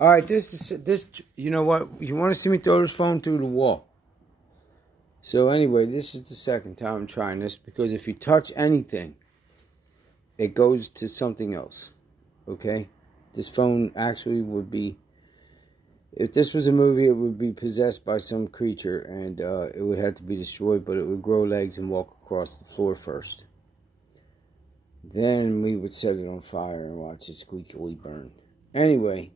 All right, this. You know what? You want to see me throw this phone through the wall? So anyway, this is the second time I'm trying this because if you touch anything, it goes to something else. Okay, this phone actually would be. If this was a movie, it would be possessed by some creature, and it would have to be destroyed. But it would grow legs and walk across the floor first. Then we would set it on fire and watch it squeakily burn. Anyway.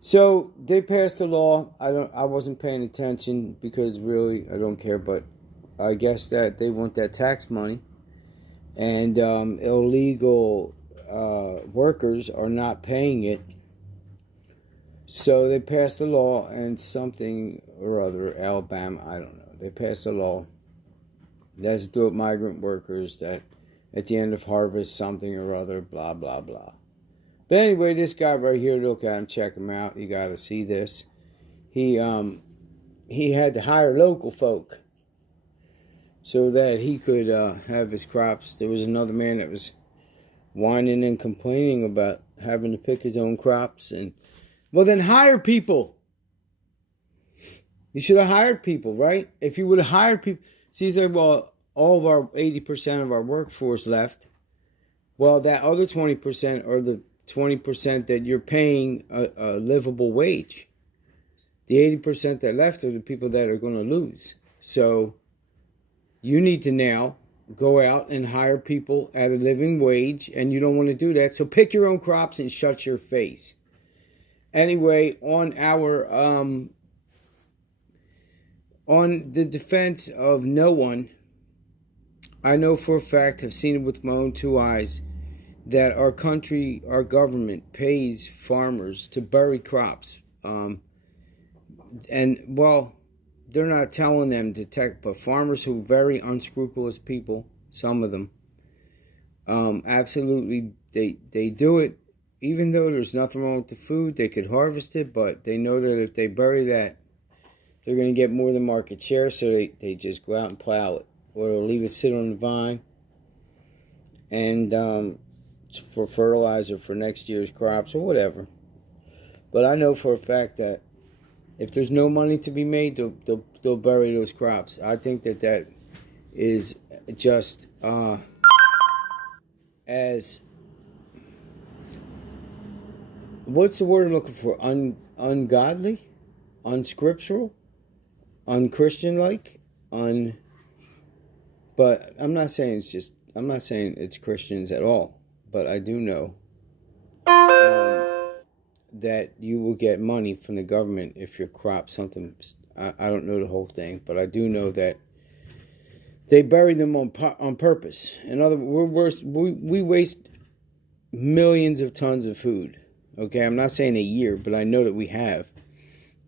So they passed a law. I wasn't paying attention because really I don't care. But I guess that they want that tax money, and illegal workers are not paying it. So they passed a law, and something or other, Alabama, I don't know. They passed a law that has to do with migrant workers that at the end of harvest, something or other, blah blah blah. But anyway, this guy right here, look at him, check him out. You got to see this. He had to hire local folk so that he could have his crops. There was another man that was whining and complaining about having to pick his own crops. And well, then hire people. You should have hired people, right? If you would have hired people. See, he said, well, all of our 80% of our workforce left. Well, that other 20% are the 20% that you're paying a livable wage. The 80% that left are the people that are going to lose. So you need to now go out and hire people at a living wage, and you don't want to do that. So pick your own crops and shut your face. Anyway, on the defense of no one, I know for a fact, have seen it with my own two eyes, that our country, our government pays farmers to bury crops. And, well, they're not telling them to take, but farmers who are very unscrupulous people, some of them, absolutely, they do it, even though there's nothing wrong with the food, they could harvest it, but they know that if they bury that, they're going to get more than market share, so they just go out and plow it, or they'll leave it sit on the vine, and, for fertilizer for next year's crops or whatever. But I know for a fact that if there's no money to be made, they'll bury those crops. I think that is just as, what's the word I'm looking for? Ungodly, unscriptural, unchristian-like, But I'm not saying it's Christians at all. But I do know that you will get money from the government if your crop something. I don't know the whole thing, but I do know that they bury them on purpose. In other words, we waste millions of tons of food. Okay, I'm not saying a year, but I know that we have.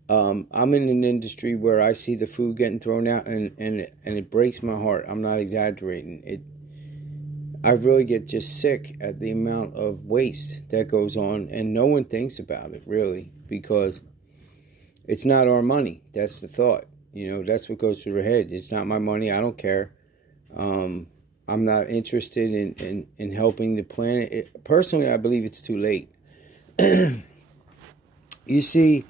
I'm in an industry where I see the food getting thrown out, and it breaks my heart. I'm not exaggerating. I really get just sick at the amount of waste that goes on, and no one thinks about it, really, because it's not our money. That's the thought. That's what goes through their head. It's not my money. I don't care. I'm not interested in helping the planet. Personally, I believe it's too late. You see,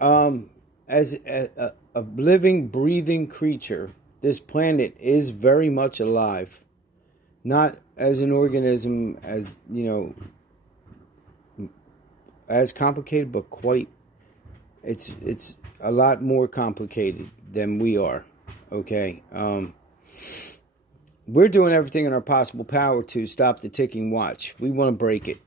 as a living, breathing creature, this planet is very much alive. Not as an organism, as as complicated, but quite. It's a lot more complicated than we are. Okay, we're doing everything in our possible power to stop the ticking watch. We want to break it,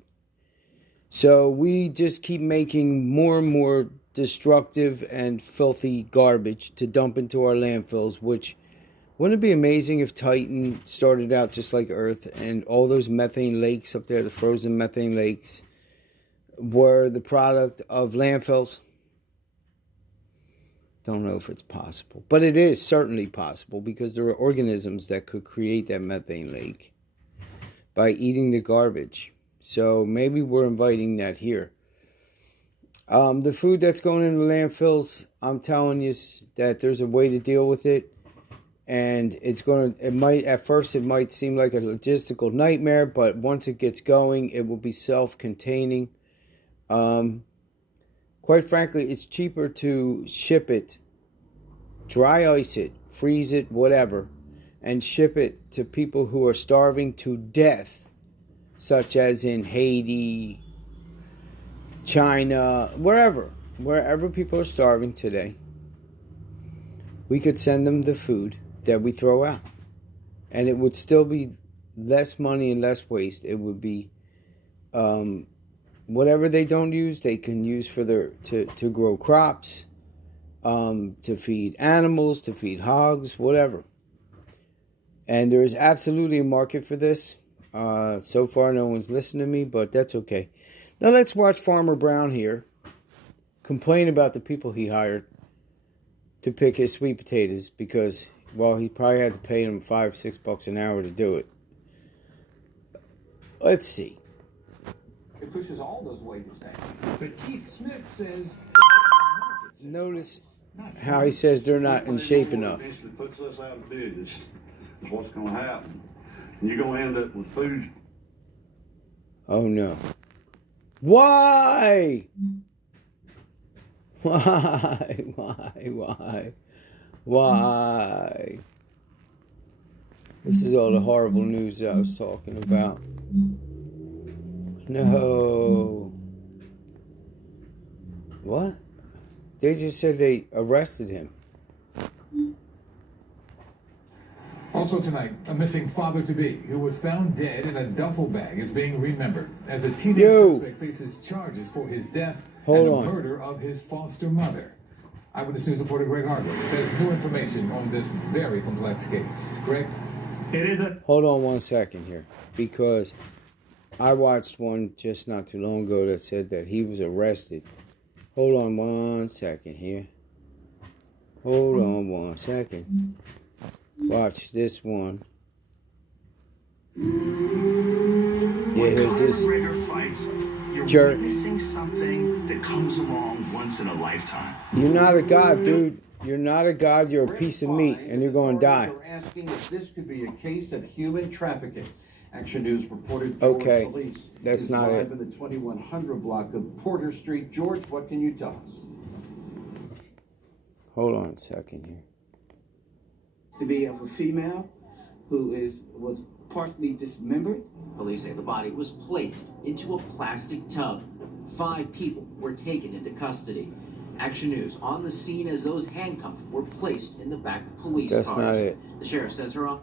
so we just keep making more and more destructive and filthy garbage to dump into our landfills, which. Wouldn't it be amazing if Titan started out just like Earth and all those methane lakes up there, the frozen methane lakes, were the product of landfills? Don't know if it's possible. But it is certainly possible because there are organisms that could create that methane lake by eating the garbage. So maybe we're inviting that here. The food that's going into landfills, I'm telling you that there's a way to deal with it. And at first it might seem like a logistical nightmare, but once it gets going, it will be self-containing. Quite frankly, it's cheaper to ship it, dry ice it, freeze it, whatever, and ship it to people who are starving to death, such as in Haiti, China, wherever people are starving today. We could send them the food that we throw out. And it would still be less money and less waste. It would be whatever they don't use, they can use for to grow crops, to feed animals, to feed hogs, whatever. And there is absolutely a market for this. So far, no one's listened to me, but that's okay. Now let's watch Farmer Brown here complain about the people he hired to pick his sweet potatoes because, well, he probably had to pay them $5-6 an hour to do it. Let's see. It pushes all those wages down. But Keith Smith says... Notice how he says they're not in shape enough. Eventually puts us out of business is what's going to happen. And you're going to end up with food. Oh, no. Why? Why? This is all the horrible news I was talking about. No. What? They just said they arrested him. Also tonight, a missing father-to-be who was found dead in a duffel bag is being remembered as a teenage suspect faces charges for his death and the murder of his foster mother. Eyewitness News reporter Greg Hartley says new information on this very complex case. Greg? Hold on one second here, because I watched one just not too long ago that said that he was arrested. Hold on one second here. Hold on one second. Watch this one. Yeah, here's this jerk. Witnessing something that comes along once in a lifetime. You're not a god, dude. You're not a god. You're a piece of meat, and you're going to die. They're asking if this could be a case of human trafficking. Action News reported George Police that's is not live it. in the 2100 block of Porter Street. George, what can you tell us? Hold on a second here. To be of a female who was partially dismembered. Police say the body was placed into a plastic tub. 5 people were taken into custody. Action News on the scene as those handcuffed were placed in the back of police cars. That's not it. The sheriff says her own.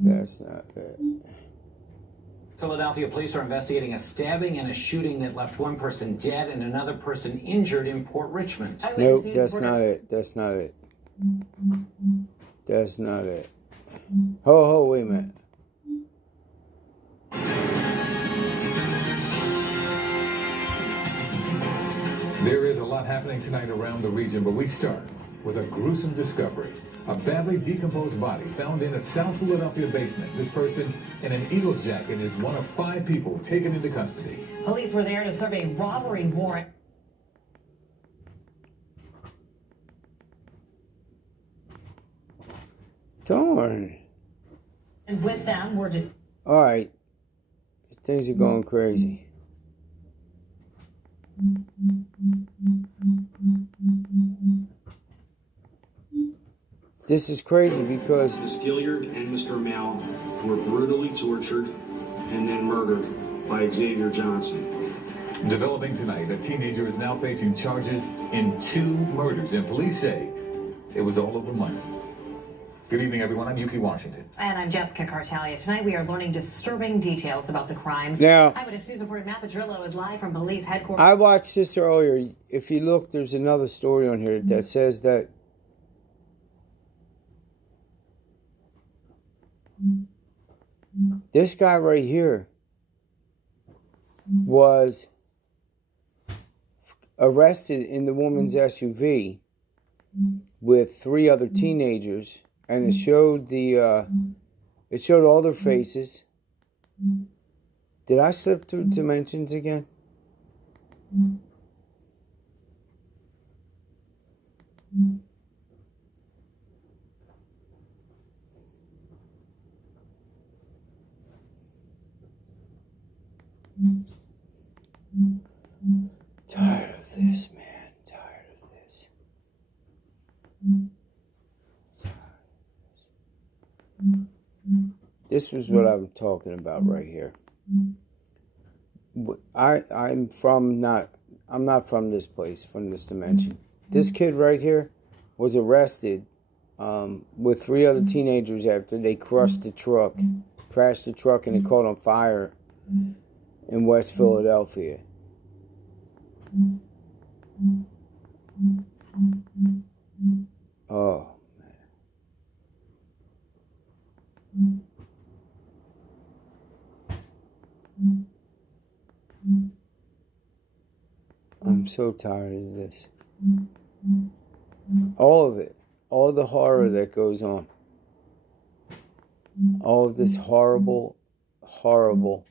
That's not it. Philadelphia police are investigating a stabbing and a shooting that left one person dead and another person injured in Port Richmond. Nope, that's not it. That's not it. That's not it. Wait a minute. There is a lot happening tonight around the region, but we start with a gruesome discovery. A badly decomposed body found in a South Philadelphia basement. This person in an Eagles jacket is one of 5 people taken into custody. Police were there to serve a robbery warrant. Darn. And with them were... All right. Things are going crazy. This is crazy because Ms. Gilliard and Mr. Mal were brutally tortured and then murdered by Xavier Johnson. Developing tonight, a teenager is now facing charges in 2 murders, and police say it was all over money. Good evening, everyone. I'm Yuki Washington. And I'm Jessica Cartalia. Tonight we are learning disturbing details about the crimes. Now, Eyewitness News reporter Matt Petrillo is live from police headquarters. I watched this earlier. If you look, there's another story on here that says that this guy right here was arrested in the woman's SUV with 3 other teenagers, and it showed all their faces. Did I slip through dimensions again? Tired of this, man. Tired of this. This was what I'm talking about right here. I'm not from this place, from this dimension. This kid right here was arrested with 3 other teenagers after they crashed the truck, and it caught on fire in West Philadelphia. Oh, man. I'm so tired of this. All of it. All the horror that goes on. All of this horrible, horrible,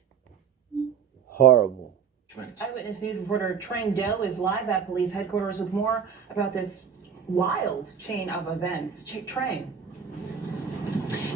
horrible. Eyewitness News reporter Trang Do is live at police headquarters with more about this wild chain of events. Trang.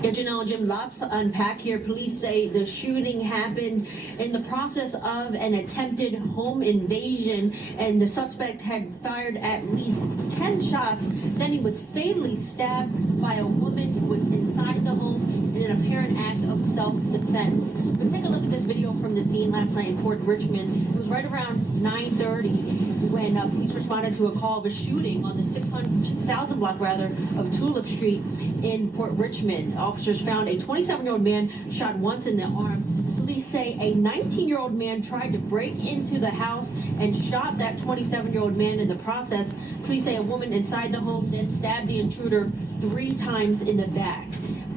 Yeah, Janelle and Jim, lots to unpack here. Police say the shooting happened in the process of an attempted home invasion, and the suspect had fired at least 10 shots. Then he was fatally stabbed by a woman who was inside the home in an apparent act of self-defense. But take a look at this video from the scene last night in Port Richmond. It was right around 9:30 when police responded to a call of a shooting on the 6,000 block of Tulip Street in Port Richmond. Officers found a 27-year-old man shot once in the arm. Police say a 19-year-old man tried to break into the house and shot that 27-year-old man in the process. Police say a woman inside the home then stabbed the intruder 3 times in the back.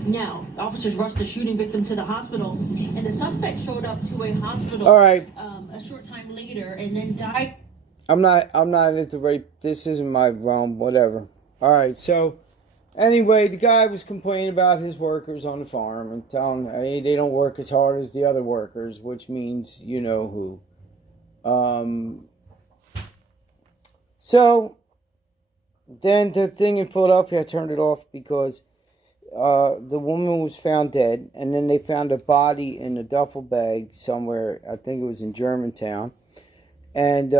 Now, officers rushed the shooting victim to the hospital, and the suspect showed up to a hospital a short time later and then died. I'm not into rape. This isn't my realm, whatever. All right, so anyway, the guy was complaining about his workers on the farm and telling them, hey, they don't work as hard as the other workers, which means you know who. So then the thing in Philadelphia, I turned it off because the woman was found dead, and then they found a body in a duffel bag somewhere. I think it was in Germantown. And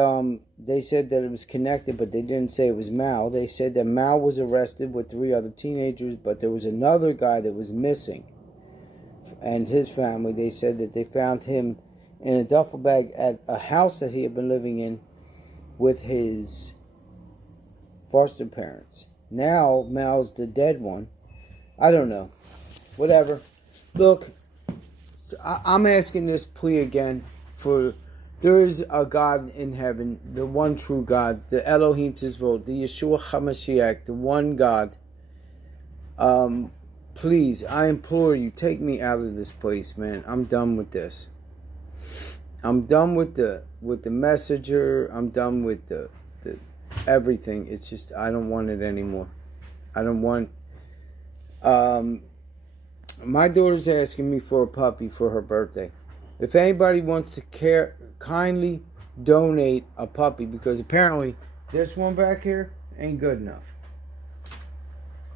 they said that it was connected, but they didn't say it was Mal. They said that Mal was arrested with 3 other teenagers, but there was another guy that was missing. And his family, they said that they found him in a duffel bag at a house that he had been living in with his foster parents. Now, Mal's the dead one. I don't know. Whatever. Look, I'm asking this plea again for... There is a God in heaven, the one true God, the Elohim Tizvot, the Yeshua HaMashiach, the one God. Please, I implore you, take me out of this place, man. I'm done with this. I'm done with the messenger. I'm done with the everything. It's just, I don't want it anymore. I don't want... my daughter's asking me for a puppy for her birthday. If anybody wants to kindly donate a puppy, because apparently this one back here ain't good enough.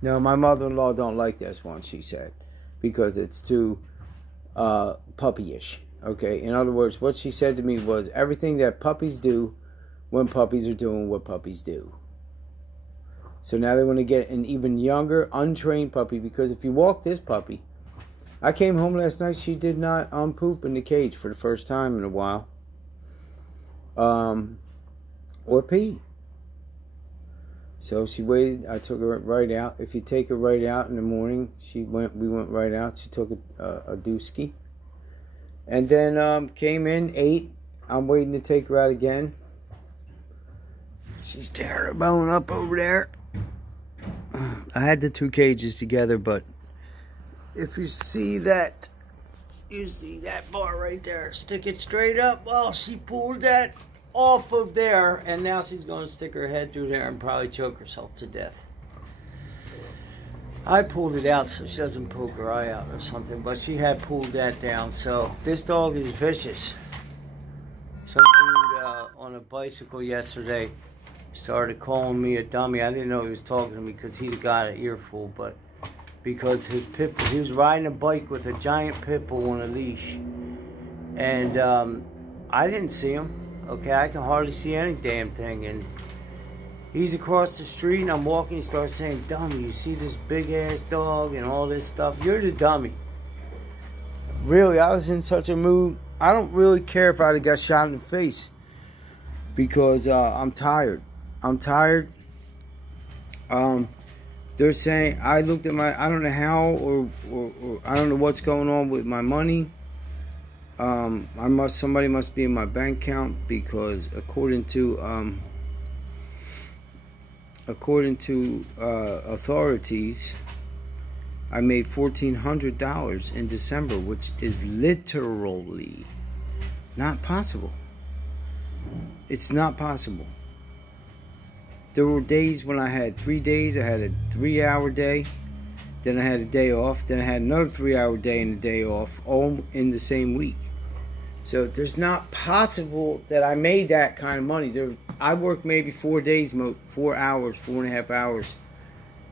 No, my mother-in-law don't like this one, she said, because it's too puppyish. Okay, in other words, what she said to me was everything that puppies do when puppies are doing what puppies do. So now they want to get an even younger, untrained puppy, because if you walk this puppy, I came home last night, she did not poop in the cage for the first time in a while. Or pee. So she waited, I took her right out. If you take her right out in the morning, we went right out. She took a dooski. And then came in, ate. I'm waiting to take her out again. She's tearing her bone up over there. I had the 2 cages together, but if you see that bar right there, stick it straight up. Well, she pulled that off of there, and now she's going to stick her head through there and probably choke herself to death. I pulled it out so she doesn't poke her eye out or something, but she had pulled that down. So this dog is vicious. Some dude on a bicycle yesterday started calling me a dummy. I didn't know he was talking to me because he'd got an earful, but because his pit bull, he was riding a bike with a giant pit bull on a leash, and I didn't see him. Okay, I can hardly see any damn thing. And he's across the street, and I'm walking. He starts saying, "Dummy, you see this big ass dog and all this stuff? You're the dummy." Really, I was in such a mood. I don't really care if I'd have got shot in the face, because I'm tired. I'm tired. They're saying, I looked at my, I don't know how, or I don't know what's going on with my money. Somebody must be in my bank account, because according to authorities, I made $1,400 in December, which is literally not possible. It's not possible. There were days when I had 3 days. I had a 3-hour day. Then I had a day off. Then I had another 3-hour day and a day off, all in the same week. So there's not possible that I made that kind of money. I worked maybe 4 days, 4 hours, 4.5 hours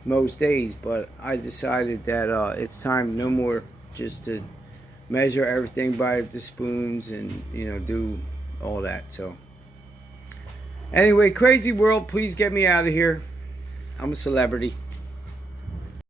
most days. But I decided that it's time no more just to measure everything by the spoons and, do all that. So anyway, crazy world, please get me out of here. I'm a celebrity.